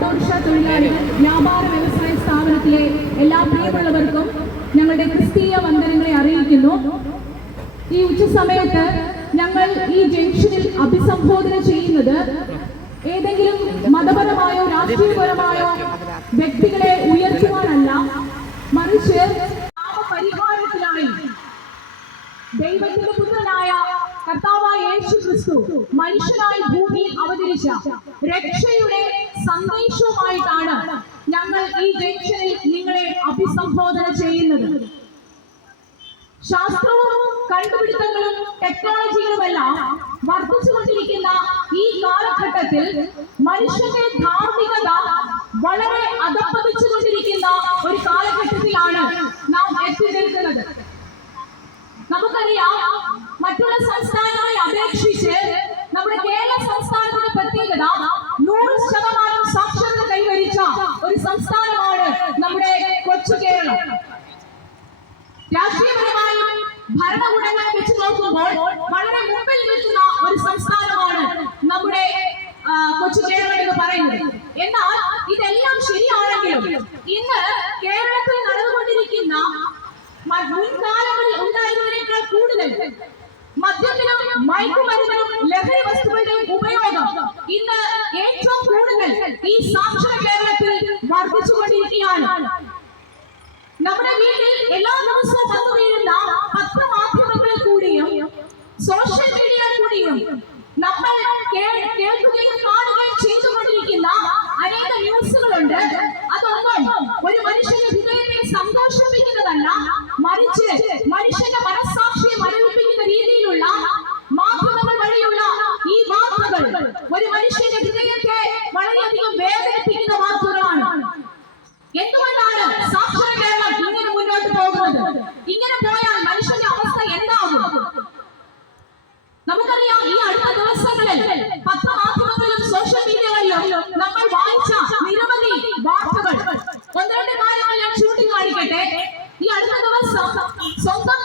Autorickshaw തൊഴിലാളികൾ വ്യാപാര വ്യവസായ സ്ഥാപനത്തിലെ എല്ലാ പ്രിയമുള്ളവർക്കും ഞങ്ങളുടെ ക്രിസ്തീയ വന്ദനങ്ങളെ അറിയിക്കുന്നു. ഈ ഉച്ച സമയത്ത് ഞങ്ങൾ ഈ ജംഗ്ഷനിൽ അഭിസംബോധന ചെയ്യുന്നത് ഏതെങ്കിലും മതപരമായോ രാഷ്ട്രീയപരമായോ വ്യക്തികളെ ഉയർത്തുവാനല്ല മറിച്ച് പാപപരിഹാരത്തിനായി ദൈവത്തിന്റെ പുത്രനായ കർത്താവായ യേശു ക്രിസ്തു മനുഷ്യനായി ഭൂമിയിൽ അവതരിച്ച രക്ഷയുടെ സന്ദേശവുമായിട്ടാണ് ഞങ്ങൾ ഈ ജംഗ്ഷനിൽ നിങ്ങളെ അഭിസംബോധന ചെയ്യുന്നത്. ശാസ്ത്രവും കണ്ടുപിടുത്തങ്ങളും ടെക്നോളജികളുമെല്ലാം വർദ്ധിച്ചുകൊണ്ടിരിക്കുന്ന ഈ കാലഘട്ടത്തിൽ മനുഷ്യന്റെ ധാർമ്മികത വളരെ അധപ്പതിച്ചുകൊണ്ടിരിക്കുന്ന ഒരു കാലഘട്ടത്തിലാണ് നാം എത്തി നിൽക്കുന്നത്. നമുക്കറിയാം മറ്റുള്ള സംസ്ഥാനങ്ങളെ അപേക്ഷിച്ച് നമ്മുടെ കേരള സംസ്ഥാനത്തിന്റെ പ്രത്യേകത നൂറ് ശതമാനം സാക്ഷരത കൈവരിച്ച ഒരു സംസ്ഥാനമാണ് നമ്മുടെ കൊച്ചു കേരളം രാഷ്ട്രീയപരമായും ഭരണകൂടങ്ങളെ വെച്ച് നോക്കുമ്പോൾ വളരെ മുമ്പിൽ നിൽക്കുന്ന ഒരു സംസ്ഥാനമാണ് നമ്മുടെ കൊച്ചു കേരളം എന്ന് പറയുന്നത്. എന്നാൽ ഇതെല്ലാം ശരിയാണെങ്കിലും ഇന്ന് കേരളത്തിൽ നടന്നുകൊണ്ടിരിക്കുന്ന മുൻകാലങ്ങളിൽ ഉണ്ടായിരുന്നതിനേക്കാൾ കൂടുതൽ മദ്യത്തിനും മയക്കുമരുന്നിനും ലഹരി വസ്തുക്കളുടെയും ഉപയോഗം ഇന്ന് ഏറ്റവും കൂടുതൽ ഈ സാക്ഷര കേരളത്തിൽ വർദ്ധിച്ചുകൊണ്ടിരിക്കുകയാണ്. നമ്മുടെ വീട്ടിൽ എല്ലാ ദിവസവും സോഷ്യൽ മീഡിയ കൂടിയും നമ്മൾ കേൾക്കുകയും കാണുകയും ചെയ്തുകൊണ്ടിരിക്കുന്ന അനേക ന്യൂസുകളുണ്ട്. അതൊന്നും ഒരു മനുഷ്യന്റെ ഹൃദയത്തെ സന്തോഷിപ്പിക്കുന്നതല്ല മറിച്ച് മനുഷ്യന്റെ മനസ്സാക്ഷിയെ മരവിപ്പിക്കുന്ന രീതിയിലുള്ള മാധ്യമങ്ങൾ വഴിയുള്ള ഈ വാർത്തകൾ ഒരു മനുഷ്യന്റെ ഹൃദയത്തെ വളരെയധികം നമുക്കറിയാം ഈ അടുത്ത ദിവസങ്ങളിൽ പത്രമാധ്യമങ്ങളിലും സോഷ്യൽ മീഡിയകളിലും നമ്മൾ വായിച്ച നിരവധി വാർത്തകൾ. ഒന്ന് രണ്ട് കാര്യങ്ങൾ ഞാൻ ചൂണ്ടിക്കാണിക്കട്ടെ ഈ അടുത്ത ദിവസം സ്വന്തം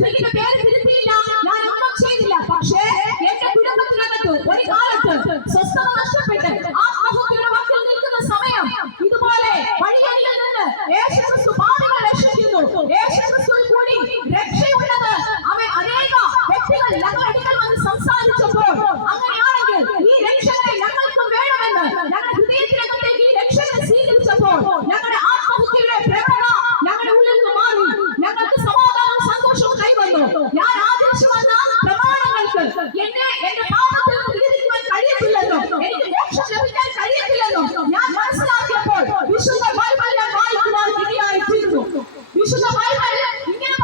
Make it a എന്നെ എന്റെ പാപത്തിൽ നിന്ന് വിരമിക്കുവാൻ കഴിയത്തില്ലെന്നും? എനിക്ക് മോക്ഷം ഞാൻ മനസ്സിലാക്കിയപ്പോൾ വിശുദ്ധ ബൈബിൾ ഞാൻ വായിക്കുവാൻ ഇടയായി തീർന്നു. വിശുദ്ധ ബൈബിൾ ഇങ്ങനെ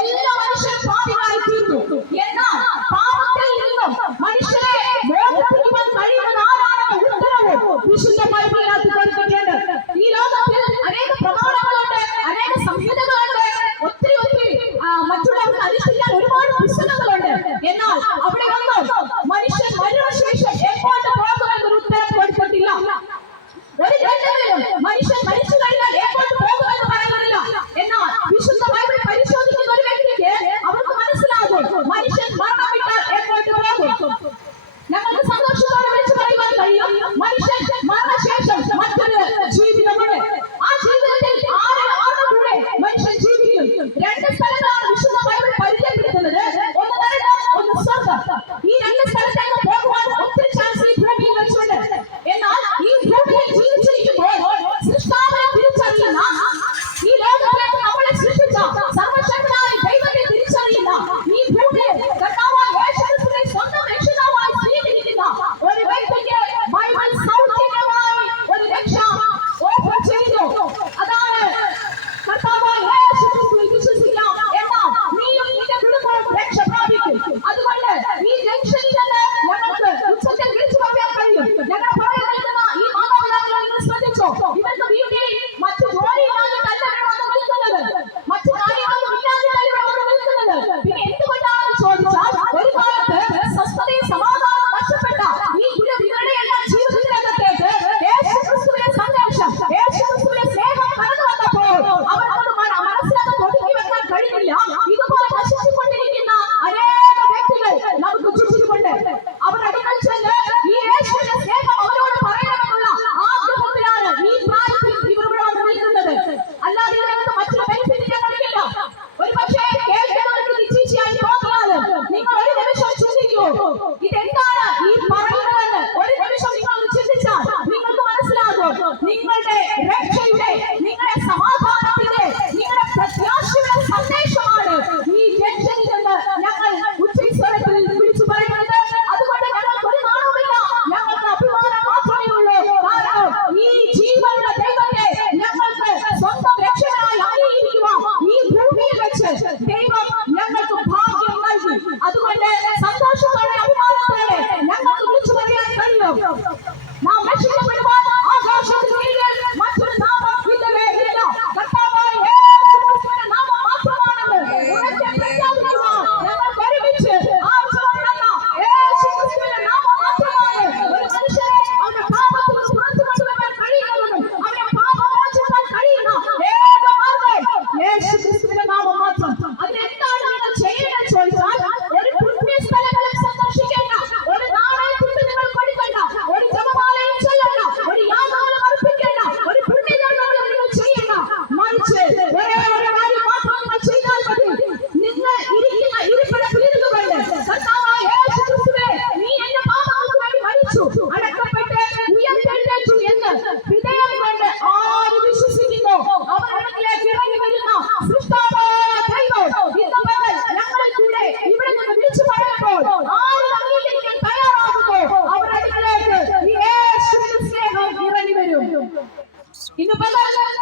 എല്ലാ മനുഷ്യരും പാപികളായി തീർന്നു. എന്നാൽ പാപത്തിൽ നിന്നും മനുഷ്യരെ മോചിപ്പിക്കുവാൻ കഴിയുന്നത് ആരാണെന്ന ഉത്തരവും? വിശുദ്ധ ബൈബിളിനകത്ത് കൊടുത്തിട്ടുണ്ട് ഈ ലോകത്തിൽ അനേക പ്രമാണങ്ങളുണ്ട് അനേക സംഹിതകളുണ്ട്. ഒത്തിരി ഒത്തിരി മറ്റുള്ളവർക്ക് അനുഷ്ഠിക്കാൻ ഒരുപാട് പുസ്തകങ്ങൾ என்னால் அப்படி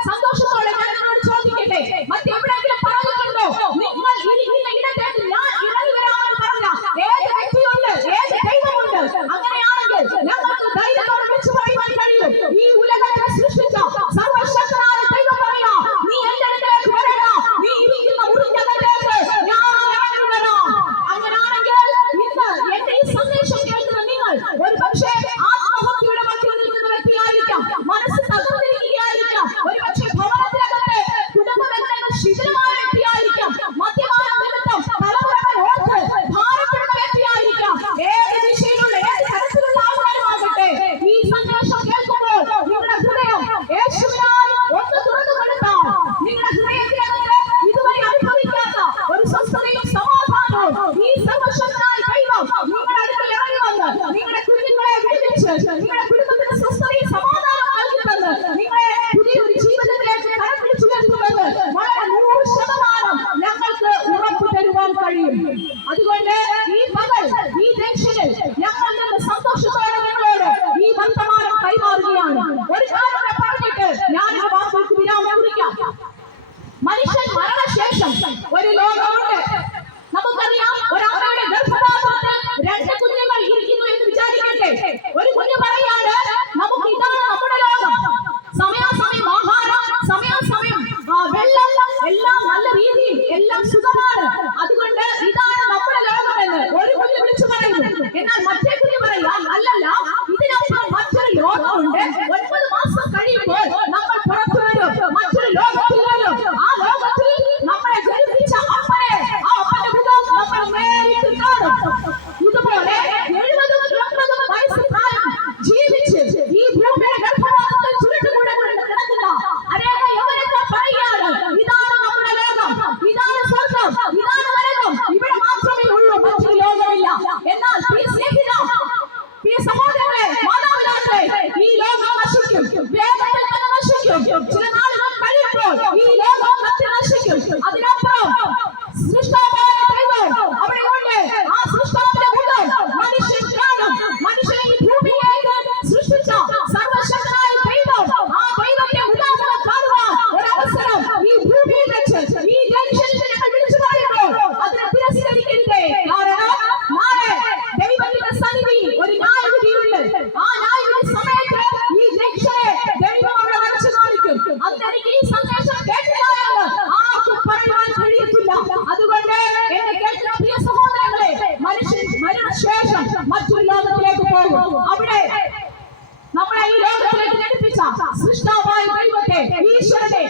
സന്തോഷത്തോടെ ഞാൻ ചോദിക്കട്ടെ? മറ്റെവിടെയെങ്കിലും സൃഷ്ടാവായ ദൈവത്തെ ഈശ്വരനെ